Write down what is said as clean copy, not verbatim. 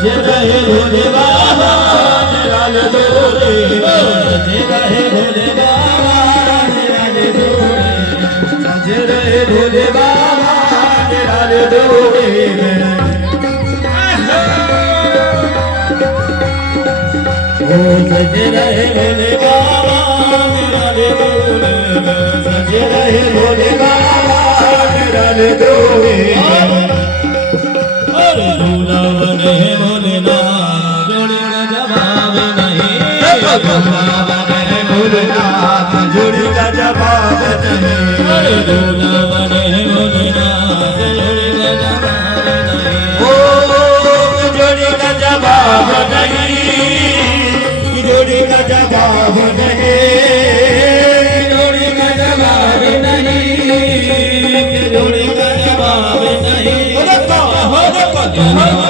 सजे रहे भोले बाबा लाल डोले सजे रहे भोले बाबा लाल डोले सजे रहे भोले बाबा लाल डोले ओ सजे रहे भोले बाबा लाल डोले सजे रहे भोले बाबा लाल डोले भोलावन है भोलेनाथ जोड़ी का जवाब नहीं भोलावन है भोलेनाथ जोड़ी का जवाब नहीं भोलावन है भोलेनाथ जोड़ी का जवाब नहीं ओ जोड़ी का जवाब नहीं जोड़ी का जवाब नहीं जोड़ी का जवाब नहीं जोड़ी का जवाब नहीं